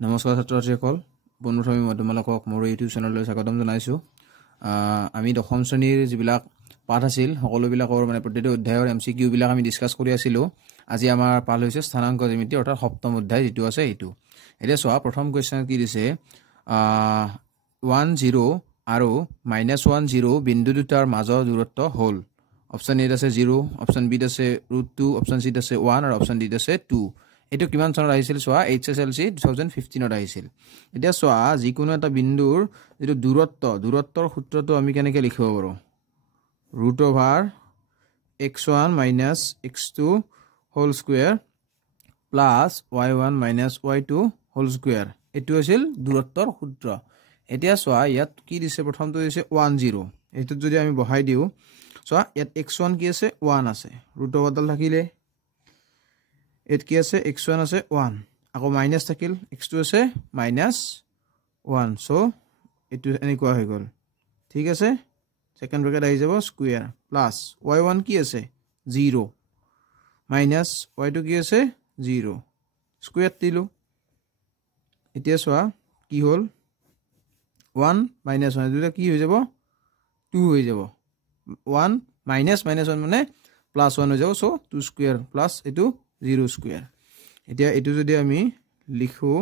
নমস্কাৰ ছাত্ৰ-ছাত্ৰীসকল বন্ধুত্বমী মই তোমালোকক মোৰ ইউটিউব চেনেললৈ স্বাগতম জনাইছোঁ। আমি দশম শ্ৰেণীৰ যিবিলাক পাঠ আছিল সকলোবিলাকৰ মানে প্ৰতিটো অধ্যায়ৰ MCQ বিলাক আমি ডিসকাস কৰি আছিলোঁ। আজি আমাৰ পাঠ হৈছে স্থানাংক জ্যামিতি অৰ্থাৎ সপ্তম অধ্যায় যেটো আছে এইটো। এতিয়া চোৱা প্ৰথম কোৱেশ্চন কি দিছে 1 0 আৰু -1 0 বিন্দু দুটাৰ মাজৰ দূৰত্ব হ'ল। অপচন এ আছে 0, অপচন বি আছে √2, অপচন সি আছে 1 আৰু অপচন ডি আছে 2। এটো কিমান চনত আহিছিল চোৱা HSLC 2015 ত আহিছিল। এতিয়া চোৱা যিকোনো এটা বিন্দুৰ যেটো দূৰত্বৰ সূত্ৰটো আমি কেনেকৈ লিখিব পাৰো √x1 - x2 whole square plus y1 - y2 whole square. এটো আছিল দূৰত্বৰ সূত্ৰ। এতিয়া চোৱা ইয়াত কি দিছে প্ৰথমটো দিছে 1 0। এটো যদি আমি বহাই দিও চোৱা ইয়াত x1 কি আছে 1 আছে ৰুট বদল থাকিলে এত কি আছে x1 আছে 1 আকৌ মাইনাস থাকিল x2 আছে -1 সো এটো এনেকুৱা হৈ গল ঠিক আছে। সেকেন্ড ব্র্যাকেট আহি যাব স্কয়ার প্লাস y1 কি আছে 0 মাইনাস y2 কি আছে 0 স্কয়ার দিলো। এতিয়া চোৱা কি হল 1 - 1 দুটা কি হৈ যাব 2 হৈ যাব 1 - -1 মানে +1 হৈ যাব সো 2 স্কয়ার প্লাস এটো 0 স্কয়ার। এতিয়া এটো যদি আমি লিখো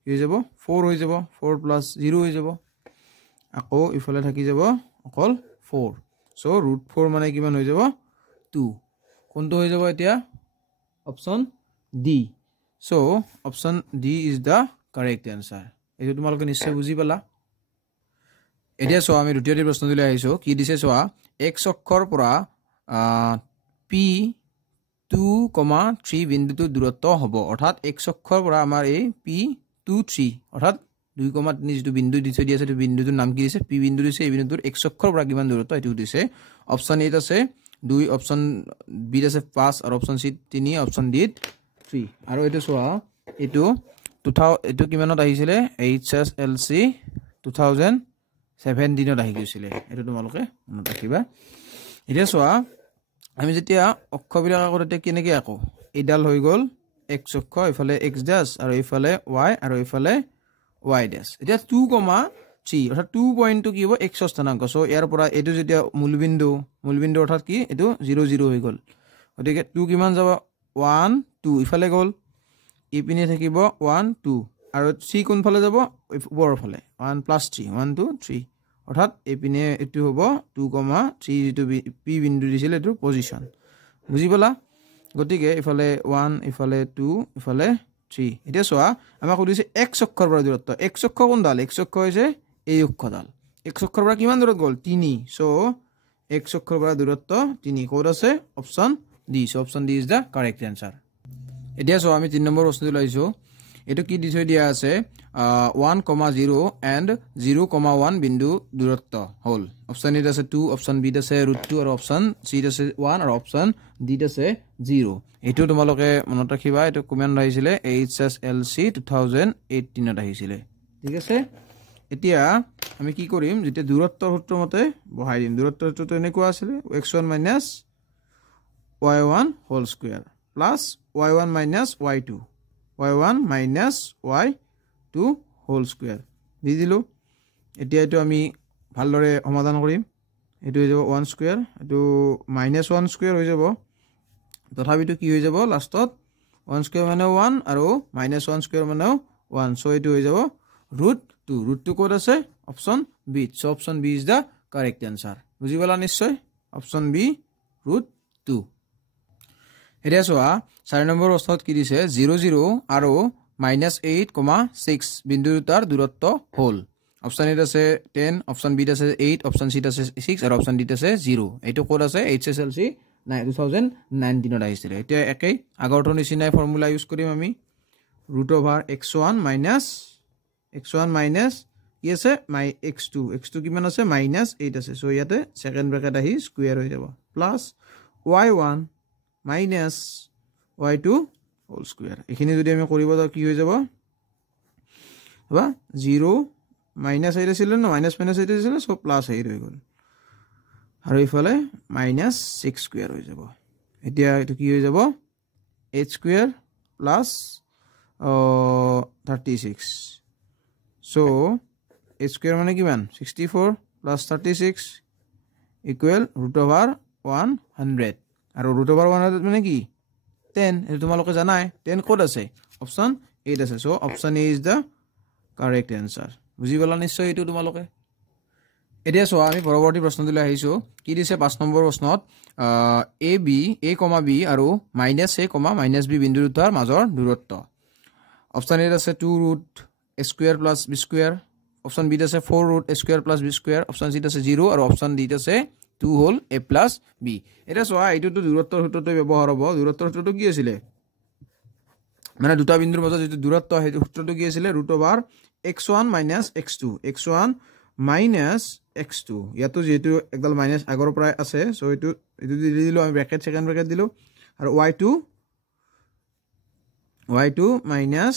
কি হৈ যাব 4 হৈ যাব 4 + 0 হৈ যাব আকৌ ইফালে থাকি যাব অকল 4 সো √4 মানে কিমান হৈ যাব 2। কোনটো হৈ যাব এতিয়া option D. So option D is the correct answer. এটো তোমালোকে নিশ্চয় বুজি পালা। এতিয়া চোৱা আমি দ্বিতীয় প্ৰশ্নটোলৈ আহিছো। কি দিছে চোৱা x অক্ষৰ পৰা p 2,3 বিন্দুটো দূৰত্ব হ'ব। অৰ্থাৎ x অক্ষৰ পৰা আমাৰ এই p23 অৰ্থাৎ 2,3 যেটো বিন্দু দিছে দি আছে তো বিন্দুটোৰ নাম কি দিছে p বিন্দু দিছে। এই বিন্দুটোৰ x অক্ষৰ পৰা কিমান দূৰত্ব এটো দিছে। অপচন এ আছে 2, অপচন বি আছে 5 আৰু অপচন সি 3, অপচন ডি 3। আৰু এটো চোৱা এটো কিমানত আহিছিলে HSLC 2017 ত আহি গৈছিলে। এটো তোমালোকে মনত ৰাখিবা। এতিয়া চোৱা আমি যেতিয়া অক্ষবিলাক আকো তেতিয়া কেনেকৈ আকো এইডাল হৈ গল x অক্ষ ইফালে x ড্যাশ আৰু ইফালে y আৰু ইফালে y ড্যাশ। এতিয়া 2,3 অৰ্থাৎ 2 পইণ্টটো কি হ'ব x স্থানাংক। সো ইয়াৰ পৰা এটো যেতিয়া মূলবিন্দু অৰ্থাৎ কি এটো 0 0 হৈ গল। গতিকে 2 কিমান যাব 1 2 ইফালে গল ইপিনে থাকিব 1 2 আৰু c কোন ফালে যাব ওপৰৰ ফালে 1 + 3 1 2 3 অৰ্থাৎ এপিনে এটো হ'ব 2,3 যেটো p বিন্দু দিছিল এটো পজিশন বুজি পালা। গতিকে ইফালে 1 ইফালে 2 ইফালে 3। এতিয়া চোৱা আমাক কৈছে x অক্ষৰ পৰা দূৰত্ব। x অক্ষ কোন ডাল x অক্ষ হৈছে এই অক্ষডাল। x অক্ষৰ পৰা কিমান দূৰত গল 3 সো x অক্ষৰ পৰা দূৰত্ব 3 কোড আছে option D. So option D is the correct answer. এতিয়া চোৱা আমি 3 নম্বৰ প্ৰশ্নটো লৈছো। এটো কি দিছে দিয়া আছে 1,0 and 0,1 বিন্দু দূৰত্ব হল। অপচন এ আছে 2, অপচন বি আছে √2 আৰু অপচন সি আছে 1 আৰু অপচন ডি আছে 0। এটো তোমালোকে মনত ৰাখিবা। এটো কিমান আহিছিলে HSLC 2018 ত আহিছিলে ঠিক আছে। এতিয়া আমি কি কৰিম যেতিয়া দূৰত্বৰ সূত্ৰ মতে বহাই দিম। দূৰত্বৰ সূত্ৰটো এনেকুৱা আছিল x1 - y1 whole square plus y1 - y2 y1 - y2 whole square দি দিলো। এতিয়া এটো আমি ভালদৰে সমাধান কৰিম। এটো হৈ যাব 1 স্কয়াৰ এটো -1 স্কয়াৰ হৈ যাব। তথাপিটো কি হৈ যাব লাষ্টত 1 স্কয়াৰ মানে 1 আৰু -1 স্কয়াৰ মানে 1 সো এটো হৈ যাব √2। √2 কোড আছে option B. So option B is the correct answer. বুজি পালা নিশ্চয় অপচন বি √2। এতিয়া চোৱা 4 নম্বৰ প্ৰশ্নত কি দিছে 0 0 আৰু -8,6 বিন্দু দুটাৰ দূৰত্ব হল। অপচন এ আছে 10, অপচন বি আছে 8, অপচন সি আছে 6 আৰু অপচন ডি আছে 0। এটো কোড আছে HSLC 2019 ত আহিছিলে। এতিয়া একেই আগৰটো নিচিনাই ফৰ্মুলা ইউজ কৰিম আমি √x1 কি আছে x2 কিমান আছে -8 আছে। সো ইয়াতে সেকেন্ড ব্র্যাকেট আহি স্কয়ার হৈ যাব plus y1 - y2 whole square. এখিনি যদি আমি কৰিব যাও কি হৈ যাব বা 0 -8 আছিল না -8 আছিল সো +8 হৈ গল আৰু ইফালে -6 স্কয়ার হৈ যাব। এতিয়া এটো কি হৈ যাব h square plus 36 so a square মানে কিমান 64 plus 36 equal root over 100 আৰু root over 100 মানে কি 10 এটো তোমালোকে জানাই 10 কোড আছে অপচন 8 আছে so option A is the correct answer বুজি গলা নিশ্চয় এটো তোমালোকে এতিয়া সো আমি পৰৱৰ্তী প্ৰশ্নলৈ আহিছো কি দিছে 5 নম্বৰ প্ৰশ্নত a b আৰু -a, -b বিন্দু দুটাৰ মাজৰ দূৰত্ব অপচন A আছে 2 root a square plus b square option B আছে 4 root a square plus b square option C আছে 0 আৰু অপচন D আছে 2 whole a plus b এটা সোয়া এইটো দূৰত্বৰ সূত্ৰটো ব্যৱহাৰ হ'ব দূৰত্বৰ সূত্ৰটো কি আছিল মানে দুটা বিন্দুৰ মাজত যেটো দূৰত্ব হেতু সূত্ৰটো কি আছিল √x1 - x2 x1 - x2 ইয়াতো যেটো একদল মাইনাস আগৰ পৰা আছে সো এটো দি দিলো আমি ব্ৰ্যাকেট সেকেন্ড ব্ৰ্যাকেট দিলো আৰু y2 minus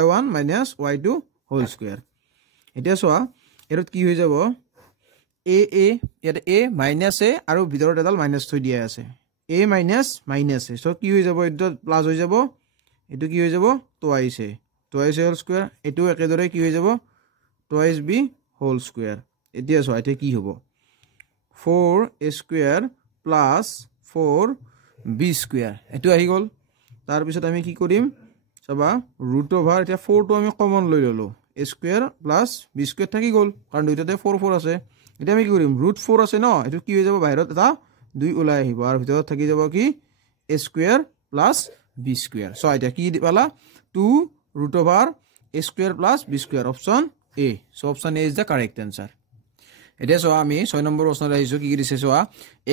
y1 minus y2 whole square এতিয়া সোয়া এৰত কি হৈ যাব a ইয়াতে a minus a আৰু ভিতৰত এডাল মাইনাস থৈ দিয়া আছে a minus a সো কি হৈ যাব এটো প্লাস হৈ যাব এটো কি হৈ যাব twice a whole square এটো একেদৰে কি হৈ যাব twice b whole square এতিয়া সোয়া এটা কি হ'ব 4a square plus 4b square এটো আহি গল তাৰ পিছত আমি কি কৰিম সবা root over এটা 4 টো আমি কমন লৈ ললো a square plus b square থাকি গল কাৰণ দুইটাতে 4 আছে এটা আমি কি কৰিম √4 আছে ন এটো কি হৈ যাব বাহিৰত এটা 2 ওলাই আহিব আৰু ভিতৰত থাকি যাব কি a square plus b square so এটা কি পালা 2 √over a square plus b square option A so option A is the correct answer এটা সো আমি 6 নম্বৰ প্ৰশ্নত আহিছো কি দিছে সোয়া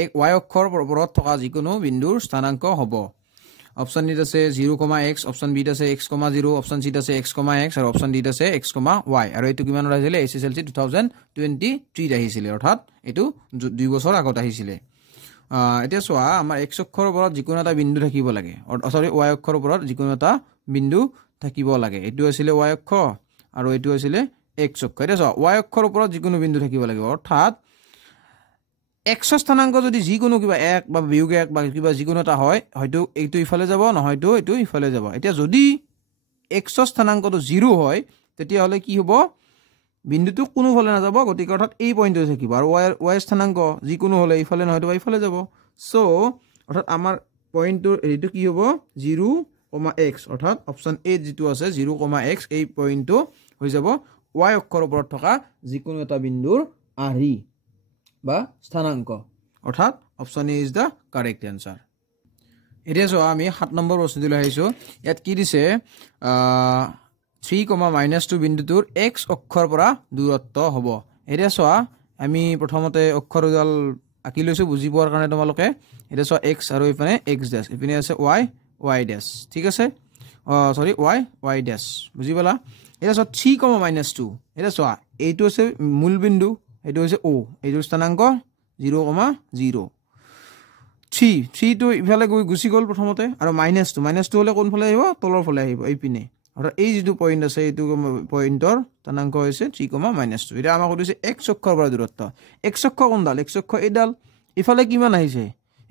এক y অক্ষৰ ওপৰত থকা যিকোনো বিন্দুৰ স্থানাঙ্ক হ'ব অপচন D আছে 0,x অপচন B আছে x,0 অপচন C আছে x,x আৰু অপচন D আছে x,y আৰু এটো কিমান আহিছিলে SSLC 2023 আহিছিলে অৰ্থাৎ এটো 2 বছৰ আগত আহিছিলে এতিয়া সোয়া আমাৰ x অক্ষৰ ওপৰত যিকোনো এটা বিন্দু থাকিব লাগে সৰি y অক্ষৰ ওপৰত যিকোনো এটা বিন্দু থাকিব লাগে এটো আছিল y অক্ষ আৰু এটো আছিল x অক্ষ এটা সোয়া y অক্ষৰ ওপৰত যিকোনো বিন্দু থাকিব লাগে অৰ্থাৎ x স্থানাঙ্ক যদি যিকোনো কিবা 1 বা বিয়োগ 1 বা কিবা যিকোনো এটা হয় হয়তো এইটো ইফালে যাব নহয়তো এইটো ইফালে যাব এতিয়া যদি x স্থানাঙ্কটো 0 হয় তেতিয়া হলে কি হ'ব বিন্দুটো কোনো ফালে না যাব গতিকে অৰ্থাৎ এই পয়েন্টে থাকিব আৰু y স্থানাঙ্ক যিকোনো হলে ইফালে নহয়তো ইফালে যাব সো অৰ্থাৎ আমাৰ পয়েন্টৰ এইটো কি হ'ব 0,x অৰ্থাৎ অপচন A যেটো আছে 0,x এই পয়েন্টটো হৈ যাব y অক্ষৰ ওপৰত থকা যিকোনো এটা বিন্দুৰ আৰি বা স্থানাঙ্ক অৰ্থাৎ option A is the correct answer এতিয়া সো আমি 7 নম্বৰ প্ৰশ্নলৈ আহিছো ইয়াত কি দিছে 3,-2 বিন্দুটোৰ x অক্ষৰ পৰা দূৰত্ব হ'ব এতিয়া সো আমি প্ৰথমতে অক্ষৰডাল আকি লৈছো বুজি পোৱাৰ কাৰণে তোমালোকে এতিয়া সো x আৰু ইফালে x ড্যাশ ইপিনে আছে y ড্যাশ ঠিক আছে সৰি y ড্যাশ বুজি পালা এটা সো 3,-2 এটা সো এইটো আছে মূল বিন্দু এটো হৈছে o এইটো স্থানাঙ্ক 0,0 3 টো ইফালে গৈ গুছি গল প্ৰথমতে আৰু -2 হলে কোন ফালে আহিব তলৰ ফালে আহিব এই পিনে আৰু এই যেটো পয়েন্ট আছে এইটো পয়েন্টৰ স্থানাঙ্ক হৈছে 3,-2 এটা আমাক কৈছে x অক্ষৰ পৰা দূৰত্ব x অক্ষ কোনডাল x অক্ষ এইডাল ইফালে কিমান আহিছে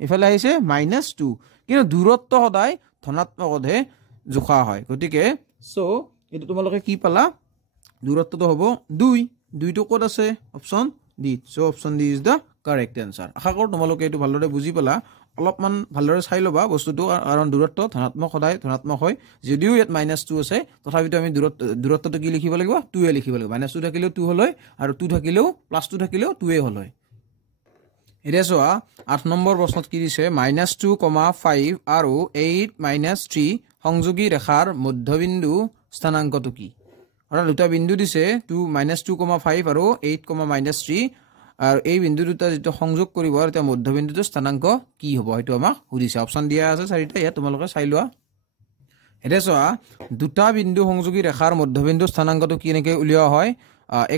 ইফালে আহিছে -2 কিন্তু দূৰত্ব সদায় ধনাত্মকহে জোখা হয় গতিকে সো এটো তোমালোকে কি পালা দূৰত্বটো হ'ব 2 টো কোড আছে option D so option D is the correct answer আশা কৰো তোমালোকে এটো ভালদৰে বুজি পালা অলপমান ভালদৰে চাই লবা বস্তুটো কাৰণ দূৰত্ব ধনাত্মক সদায় ধনাত্মক হয় যদিও ইয়াত -2 আছে তথাপিতো আমি দূৰত্বটো কি লিখিব লাগিব 2 এ লিখিব লাগিব -2 থাকিলেও 2 হলয় আৰু 2 থাকিলেও +2 থাকিলেও 2 এ হলয় এতিয়া সোয়া 8 নম্বৰ প্ৰশ্নত কি দিছে -2,5 আৰু 8 - 3 সংযোগী ৰেখাৰ মধ্যবিন্দু স্থানাঙ্কটো কি অৰ্থাৎ দুটা বিন্দু দিছে 2,-2,5 আৰু 8,-3 আৰু এই বিন্দু দুটা যেটো সংযোগ কৰিব আৰু এটা মধ্যবিন্দুৰ স্থানাঙ্ক কি হ'ব এটো আমাক সুধিছে অপচন দিয়া আছে চাৰিটা ইয়া তোমালোকে চাই লোৱা এটা সোয়া দুটা বিন্দু সংযোগী ৰেখাৰ মধ্যবিন্দু স্থানাঙ্কটো কি এনেকৈ উলিওৱা হয়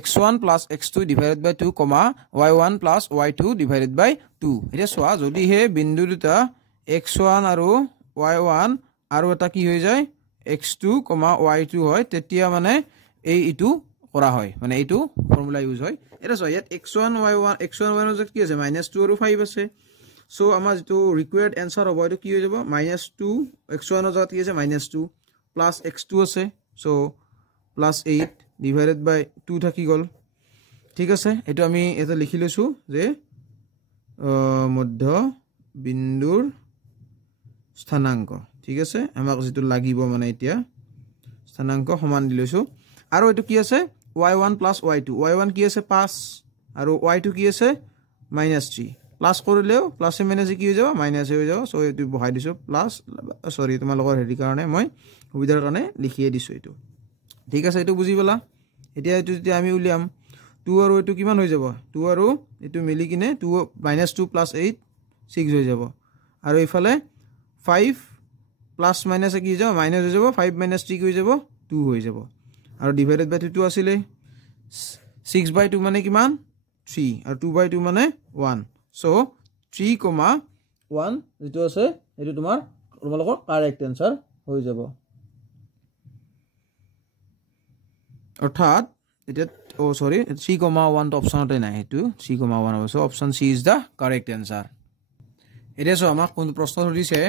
x1 + x2 divided by 2, y1 + y2 divided by 2 এটা সোয়া যদি হে বিন্দু দুটা x1 আৰু y1 আৰু এটা কি হৈ যায় x2, y2 হয় তেতিয়া মানে এই ইটো কৰা হয় মানে এইটো ফৰ্মুলা ইউজ হয় এটা সোয়া ইয়াত x1 y1 যত কি আছে -2 আৰু 5 আছে সো আমাৰ যেটো ৰিকোয়াৰ্ড আনসাৰ হ'ব এটো কি হৈ যাব -2 x1 যত কি আছে -2 প্লাছ x2 আছে সো প্লাছ 8 ডিভাইডেড বাই 2 থাকি গ'ল ঠিক আছে এটো আমি এটা লিখি লৈছো যে মধ্য বিন্দুৰ স্থানাঙ্ক ঠিক আছে আমাক যেটো লাগিব মানে এতিয়া স্থানাঙ্ক সমান দি লৈছো আৰু এটো কি আছে y1 plus y2 y1 কি আছে 5 আৰু y2 কি আছে -3 প্লাস কৰিলেও প্লাস মাইনাস কি হৈ যাব মাইনাস হৈ যাব সো এটো বহাই দিছো প্লাস সৰি তোমালোকৰ হেৰি কাৰণে মই সুবিধাৰ কাৰণে লিখিয়ে দিছো এটো ঠিক আছে এটো বুজি পালা এতিয়া এটো যদি আমি উলিয়াম 2 আৰু এটো কিমান হৈ যাব 2 আৰু এটো মিলি কিনে 2 -2 + 8 6 হৈ যাব আৰু ইফালে 5 প্লাস মাইনাস কি হৈ যাব মাইনাস হৈ যাব 5 - 3 কি হৈ যাব 2 হৈ যাব আৰু ডিভাইডেড বাই 2 আছিলে 6/2 মানে কিমান 3 আৰু 2/2 মানে 1 সো 3,1 যেটো আছে এটো তোমালোকৰ কাৰেক্ট आंसर হৈ যাব অৰ্থাৎ এটা সৰি 3,1 তো অপশনতে নাই এটো 3,1 হ'ব so option C is the correct answer এটা সো আমাক কোন প্ৰশ্ন দিছে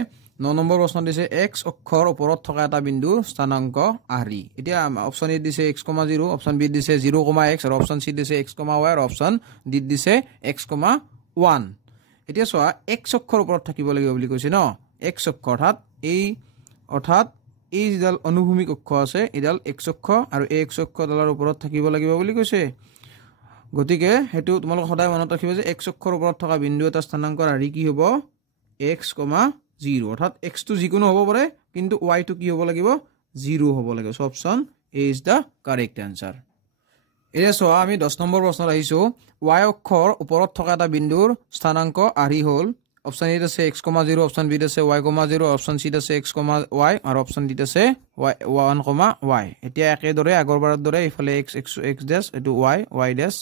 9 নম্বৰ প্ৰশ্ন দিছে x অক্ষৰ ওপৰত থকা এটা বিন্দু স্থানাঙ্ক আৰি এতিয়া অপশন এ দিছে x,0 অপশন বি দিছে 0,x আৰু অপশন সি দিছে x,y আৰু অপশন ডি দিছে x,1 এতিয়া সো x অক্ষৰ ওপৰত থাকিব লাগিব বুলি কৈছে ন x অক্ষ অৰ্থাৎ এই যিডাল অনুভূমিক অক্ষ আছে এডাল x অক্ষ আৰু এই x অক্ষ ডালৰ ওপৰত থাকিব লাগিব বুলি কৈছে গতিকে হেতু তোমালোক সদায় মনত ৰাখিবা যে x অক্ষৰ ওপৰত থকা বিন্দু এটা স্থানাঙ্কৰ আৰি কি হ'ব x,0 অৰ্থাৎ x টো যিকোনো হ'ব পাৰে কিন্তু y টো কি হ'ব লাগিব 0 হ'ব লাগিব so option A is the correct answer এয়া সো আমি 10 নম্বৰ প্ৰশ্নত আহিছো y অক্ষৰ ওপৰত থকা এটা বিন্দুৰ স্থানাঙ্ক আৰি হ'ল অপশন এ আছে x,0 অপশন বি আছে y,0 অপশন সি আছে x,y আৰু অপশন ডি আছে y1,y এতিয়া একেদৰে আগৰবাৰৰ দৰে ইফালে x ড্যাশ এটো y ড্যাশ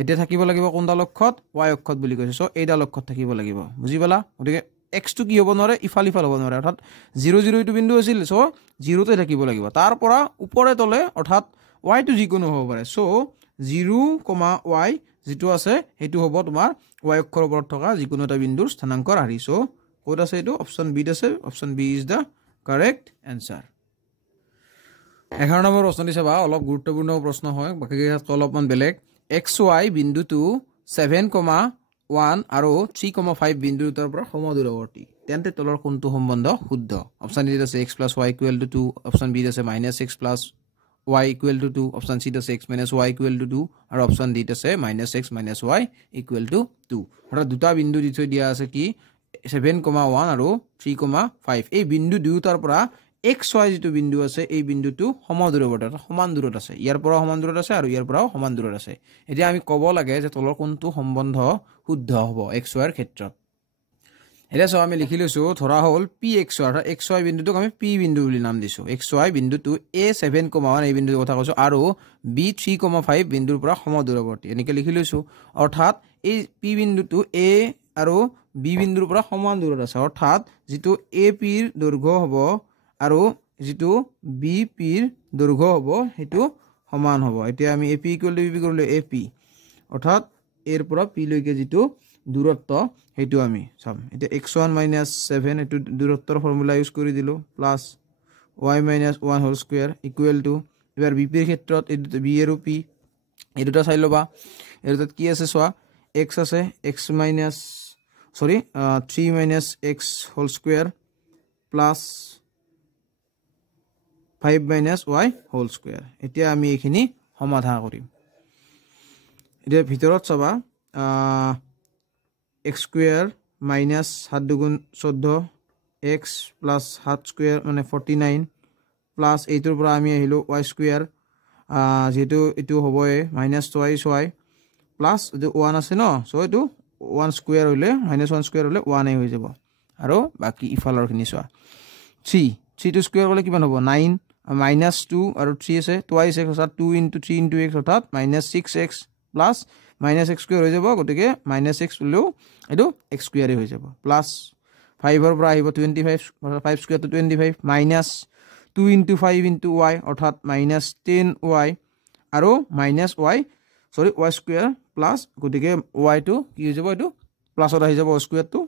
এতিয়া থাকিব লাগিব কোনটা লক্ষত y অক্ষত বুলি কৈছে সো এইডা লক্ষত থাকিব লাগিব বুজি পালা গতিকে x টো কি হ'ব নৰে ইফাল হ'ব নৰে অৰ্থাৎ 0,0 এটো বিন্দু আছিল সো 0 তে থাকিব লাগিব তাৰ পৰা উপৰে তলে অৰ্থাৎ y টো যিকোনো হ'ব পাৰে সো 0,y যেটো আছে হেতু হ'ব তোমাৰ y অক্ষৰ ওপৰত থকা যিকোনো এটা বিন্দুৰ স্থানাঙ্কৰ আৰি সো কোড আছে এটো অপশন বি আছে option B is the correct answer 11 number প্ৰশ্ন দিছে বা অলপ গুৰুত্বপূৰ্ণ প্ৰশ্ন হয় বাকি অলপমান বেলেগ xy বিন্দুটো 7,1 আৰু 3,5 বিন্দুৰ পৰা সমদূৰৱৰ্তী তেন্তে তলৰ কোনটো সম্বন্ধ শুদ্ধ অপশন এ আছে x + y = 2 অপশন বি আছে -x + y = 2 অপশন সি আছে x - y = 2 আৰু অপশন ডি আছে -x - y = 2 আৰু দুটা বিন্দু দি থৈ দিয়া আছে কি 7,1 আৰু 3,5 এই বিন্দু দুটাৰ পৰা xy যেটো বিন্দু আছে এই বিন্দুটো সমদূৰৱৰ্তী সমান দূৰত আছে ইয়াৰ পৰা সমান দূৰত আছে আৰু ইয়াৰ পৰাও সমান দূৰত আছে এতিয়া আমি ক'ব লাগে যে তলৰ কোনটো সম্বন্ধ শুদ্ধ হ'ব xy ৰ ক্ষেত্ৰত এটা সো আমি লিখি লৈছো ধৰা হ'ল pxy অৰ্থাৎ xy বিন্দুটোক আমি p বিন্দু বুলি নাম দিছো xy বিন্দুটো a 7,1 এই বিন্দুৰ কথা কৈছো আৰু b 3,5 বিন্দুৰ পৰা সমদূৰৱৰ্তী এনেকৈ লিখি লৈছো অৰ্থাৎ এই p বিন্দুটো a আৰু b বিন্দুৰ পৰা সমান দূৰত আছে অৰ্থাৎ যেটো ap ৰ দৈৰ্ঘ্য হ'ব আৰু যেটো bp ৰ দৈৰ্ঘ্য হ'ব হেতু সমান হ'ব এতিয়া আমি ap = b কৰিলে ap অৰ্থাৎ এৰ পৰা p লৈকে যেটো দূৰত্ব হেতু আমি চাম এতিয়া x1 - 7 এটো দূৰত্বৰ ফৰ্মুলা ইউজ কৰি দিলো plus y - 1 whole square equal to এবাৰ bp ৰ ক্ষেত্ৰত এটো b আৰু p এই দুটা চাই লবা এৰ তাত কি আছে সোৱা x আছে x minus 3 - x whole square plus 5 - y whole square এতিয়া আমি এখিনি সমাধান কৰিম এতিয়া ভিতৰত চাবা x square minus 7 দুগুণ 14 x plus 7 square মানে 49 plus এইটোৰ পৰা আমি আহিলো y square যেটো এটো হ'বই minus twice y plus এটো 1 আছে ন সো এটো 1 square হলে -1 square হলে 1 হৈ যাব আৰু বাকি ইফালৰ খিনি চোৱা 3 to square হলে কিমান হ'ব 9 -2 আৰু 3 আছে twice x অৰ্থাৎ 2 * 3 * x অৰ্থাৎ -6x plus -x square হৈ যাব গটিকে -x হলেও এটো x square হৈ যাব প্লাস 5 ৰ পৰা আহিব 25 5 square to 25 minus 2 * 5 * y অৰ্থাৎ -10y আৰু y square plus গটিকে y টো কি হৈ যাব এটো প্লাসত আহি যাব স্কয়ার টো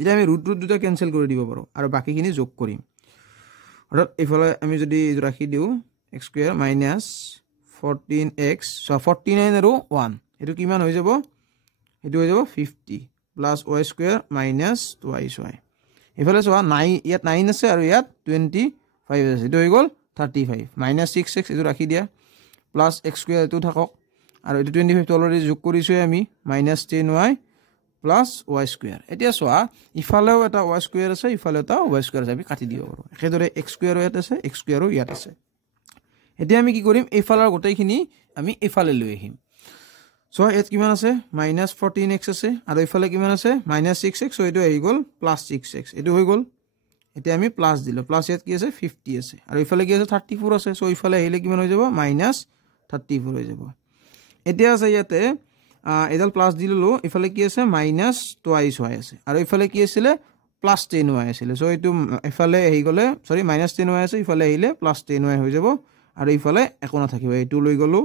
এটা আমি ৰুট দুটা ক্যান্সেল কৰি দিব পাৰো আৰু বাকিখিনি যোগ কৰিম অৰ্থাৎ এইফালে আমি যদি ৰাখি দিওঁ x স্কয়াৰ মাইনাছ 14x 49 আৰু 1 এটো কিমান হৈ যাব এটো হৈ যাব 50 plus y square minus twice y এইফালে চোৱা 9 ইয়াত 9 আছে আৰু ইয়াত 25 আছে এটো হৈ গল 35 মাইনাছ 6x এটো ৰাখি দিয়া প্লাস x স্কয়াৰ এটো থাকক আৰু এটো 25 অলৰেডি যোগ কৰিছো আমি minus 10y plus y square এতিয়া চোৱা ইফালেও এটা y স্কয়াৰ আছে ইফালে এটা y স্কয়াৰ আছে আমি কাটি দিব পাৰো একেদৰে x স্কয়াৰ ইয়াত আছে x স্কয়াৰো ইয়াত আছে এতিয়া আমি কি কৰিম এইফালৰ গোটেইখিনি আমি এইফালে লৈ আহিম সো এত কিমান আছে মাইনাছ 14x আছে আৰু ইফালে কিমান আছে মাইনাছ 6x সো এটো আহি গল প্লাস 6x এটো হৈ গল এতিয়া আমি প্লাস দিলো প্লাস এত কি আছে 50 আছে আৰু ইফালে কি আছে 34 আছে সো ইফালে আহিলে কিমান হৈ যাব মাইনাছ 34 হৈ যাব এতিয়া আছে ইয়াতে এডাল প্লাস দিললো ইফালে কি আছে মাইনাছ টুৱাইস y আছে আৰু ইফালে কি আছিল প্লাস 10y আছিল সো এটো ইফালে আহি গলে সৰি মাইনাছ 10y আছে ইফালে আহিলে প্লাস 10y হৈ যাব আৰু ইফালে একো না থাকিব এটো লৈ গলো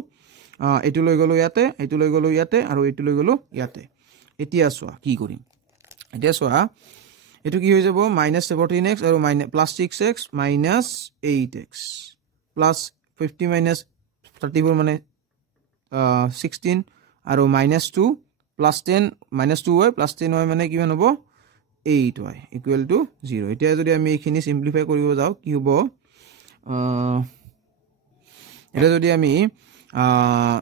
এটো লৈ গলো ইয়াতে এটো লৈ গলো ইয়াতে আৰু এটো লৈ গলো ইয়াতে এতিয়া চোৱা কি কৰিম এতিয়া চোৱা এটো কি হৈ যাব মাইনাছ 14x আৰু plus 6x minus 8x plus 50 minus 34 মানে 16 আৰু minus 2 plus 10 minus 2y plus 10y মানে কিমান হ'ব 8y ইকুৱেল টু 0 এতিয়া যদি আমি এইখিনি সিম্পলিফাই কৰিব যাও কি হ'ব এটা যদি আমি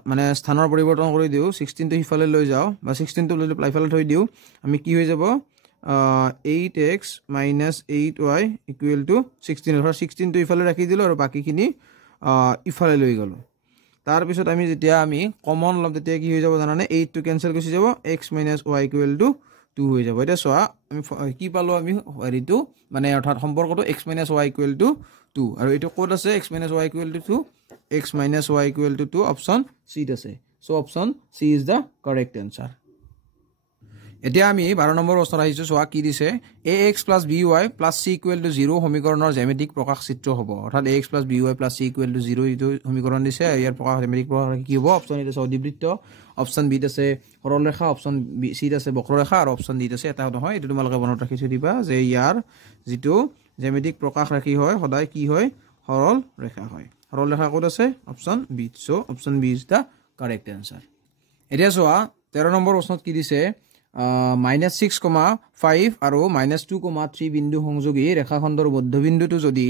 মানে স্থানৰ পৰিৱৰ্তন কৰি দিও 16 টো হিফালে লৈ যাও বা 16 টো লৈ প্লাইফালে থৈ দিও আমি কি হৈ যাব 8x - 8y ইকুৱেল টু 16 অৰ 16 টো ইফালে ৰাখি দিলো আৰু বাকিখিনি ইফালে লৈ গলো তাৰ পিছত আমি যেতিয়া আমি কমন লম তেতিয়া কি হৈ যাব জানানে 8 টো ক্যান্সেল কৰি যাব x - y ইকুৱেল টু 2 হৈ যাব এটা সোৱা আমি কি পালো আমি হেৰিটো মানে অৰ্থাৎ সম্পৰ্কটো x - y ইকুৱেল টু 2 আৰু এটো কোড আছে x - y equal to 2 x - y equal to 2 option C আছে so option C is the correct answer এতিয়া আমি 12 নম্বৰ প্ৰশ্ন আহিছো সোৱা কি দিছে ax + by + c equal to 0 সমীকৰণৰ জ্যামিতিক প্ৰকাশ চিত্ৰ হ'ব অৰ্থাৎ ax + by + c equal to 0 ইটো সমীকৰণ দিছে ইয়াৰ প্ৰকাশ জ্যামিতিক প্ৰকাশ কি হ'ব অপচন এটা আছে অধিবৃত্ত অপচন বি আছে সৰলৰেখা অপচন বি সি আছে বক্ৰৰেখা আৰু অপচন ডি আছে এটা নহয় এটো তোমালোকে মনত ৰাখি থিবা যে ইয়াৰ যেটো জ্যামিতিক প্ৰকাশ ৰাখি হয় সদায় কি হয় সৰল ৰেখা হয় সৰল ৰেখা কোড আছে option B so option B is the correct answer এতিয়া সোৱা 13 নম্বৰ প্ৰশ্নত কি দিছে -6,5 আৰু -2,3 বিন্দু সংযোগী ৰেখাখণ্ডৰ মধ্যবিন্দুটো যদি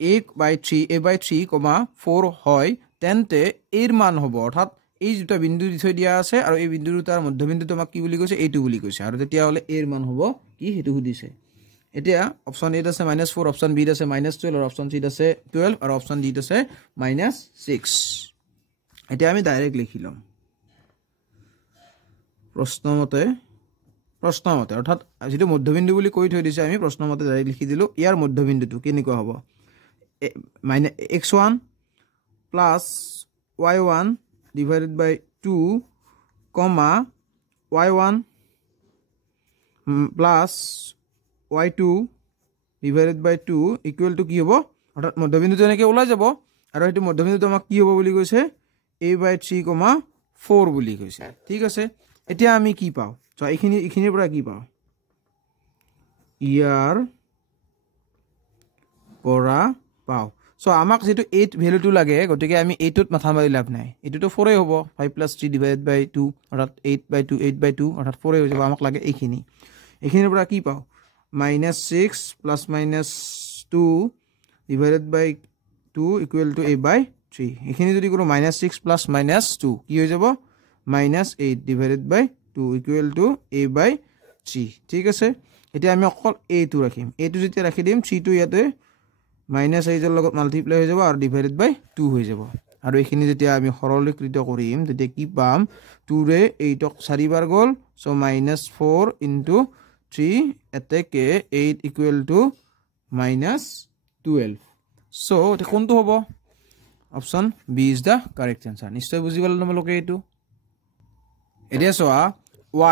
1/3 হয় তেন্তে এৰ মান হ'ব অৰ্থাৎ এই দুটা বিন্দু দি থৈ দিয়া আছে আৰু এই বিন্দু দুটাৰ মধ্যবিন্দুটো আমাক কি বুলি কৈছে এইটো বুলি কৈছে আৰু তেতিয়া হলে এৰ মান হ'ব কি হেতু সুধিছে এতিয়া অপচন এ আছে -4 অপচন বি আছে -12 আৰু অপচন সি আছে 12 আৰু অপচন ডি আছে -6 এতিয়া আমি ডাইৰেক্ট লিখি লম প্ৰশ্নমতে অৰ্থাৎ যেটো মধ্যবিন্দু বুলি কৈ থৈ দিছে আমি প্ৰশ্নমতে ডাইৰেক্ট লিখি দিলো ইয়াৰ মধ্যবিন্দুটো কেনেকুৱা হ'ব x1 plus y1 divided by 2 comma y1 plus y2 divided by 2 equal to কি হ'ব অৰ্থাৎ মধ্যবিন্দুটো এনেকৈ ওলাই যাব আৰু এটো মধ্যবিন্দুটো আমাক কি হ'ব বুলি কৈছে a/3, 4 বুলি কৈছে ঠিক আছে এতিয়া আমি কি পাও সো এইখিনিৰ পৰা কি পাও ইয়াৰ পৰা পাও সো আমাক যেটো 8 ভ্যালুটো লাগে গতিকে আমি 8 ত মাথা মাৰি লাভ নাই এটোটো 4 এ হ'ব 5 + 3 divided by 2 অৰ্থাৎ 8/2 অৰ্থাৎ 4 এ হৈ যাব আমাক লাগে এইখিনিৰ পৰা কি পাও -6 + -2 divided by 2 equal to a/3 এখিনি যদি কোনো -6 + -2 কি হৈ যাব -8 divided by 2 equal to a/3 ঠিক আছে এতিয়া আমি অকল a টো ৰাখিম a টো যেতিয়া ৰাখি দিম 3 টো ইয়াতে -8 ৰ লগত মাল্টিপ্লাই হৈ যাব আৰু ডিভাইডেড বাই 2 হৈ যাব আৰু এখিনি যেতিয়া আমি সৰলীকৃত কৰিম তেতিয়া কি পাম 2 ৰে 8 ক 4 বাৰ গল সো -4 * 3 এতেকে 8 equal to -12 সো এটা কোনটো হ'ব option B is the correct answer নিশ্চয় বুজি পালে তোমালোকে এটো এতিয়া সোৱা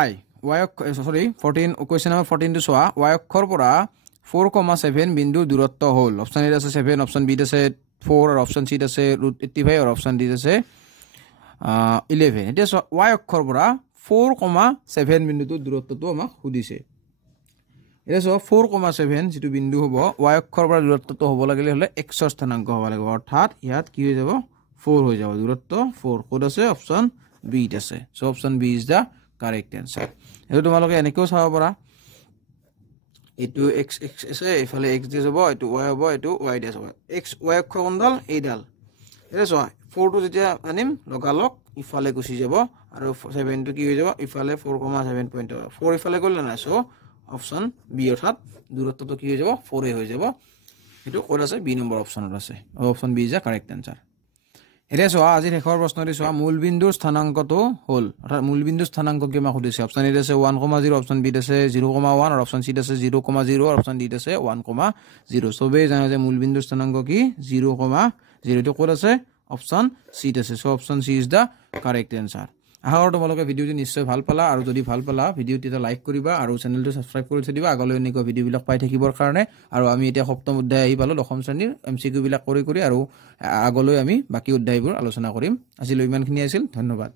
y 14 কোৱেশ্চন নম্বৰ 14 টো সোৱা y অক্ষৰ পৰা 4,7 বিন্দু দূৰত্ব হল অপচন এ আছে 7 অপচন বি আছে 4 আৰু অপচন সি আছে √85 আৰু অপচন ডি আছে 11 এতিয়া y অক্ষৰ পৰা 4,7 বিন্দুটো দূৰত্বটো আমাক সুধিছে এটা চোৱা 4,7 যেটো বিন্দু হ'ব y অক্ষৰ পৰা দূৰত্বটো হ'ব লাগিলে হলে x ৰ স্থানাংক হ'ব লাগিব অৰ্থাৎ ইয়াত কি হৈ যাব 4 হৈ যাব দূৰত্ব 4 কোড আছে অপচন বি ত আছে so option B is the correct answer এটো তোমালোকে এনেকেও চাব পাৰা এটো x আছে ইফালে x দি যাব এটো y হ'ব এটো y দি যাব x y অক্ষৰ কোনডাল এইডাল এটা চোৱা 4 টো যেতিয়া আনিম লগালক ইফালে গুছি যাব আৰু 7 টো কি হৈ যাব ইফালে 4,7.4 ইফালে গ'ল না সো অপচন বি অৰ্থাৎ দূৰত্বটো কি হৈ যাব 4 হৈ যাব এটো কোড আছে বি নম্বৰ অপচনত আছে option B is the correct answer এটা চোৱা আজি শেষৰ প্ৰশ্নটি চোৱা মূলবিন্দুৰ স্থানাংকটো হল অৰ্থাৎ মূলবিন্দুৰ স্থানাংক কি মা খুদিছে অপচন এ আছে 1,0 অপচন বি আছে 0,1 আৰু অপচন সি আছে 0,0 আৰু অপচন ডি আছে 1,0 সবে জানে যে মূলবিন্দুৰ স্থানাংক কি 0,0 টো কোড আছে অপচন সি আছে so option C is the correct answer আশা কৰো তোমালোকে ভিডিওটি নিশ্চয় ভাল পালা আৰু যদি ভাল পালা ভিডিওটি এটা লাইক কৰিবা আৰু চেনেলটো সাবস্ক্ৰাইব কৰি থৈ দিবা আগলৈ এনেকুৱা ভিডিও বিলাক পাই থাকিবৰ কাৰণে আৰু আমি এতিয়া সপ্তম অধ্যায় আহি পালো দশম শ্ৰেণীৰ এমসিকিউ বিলাক কৰি আৰু আগলৈ আমি বাকি অধ্যায়বোৰ আলোচনা কৰিম আজিলৈ ইমানখিনি আছিল ধন্যবাদ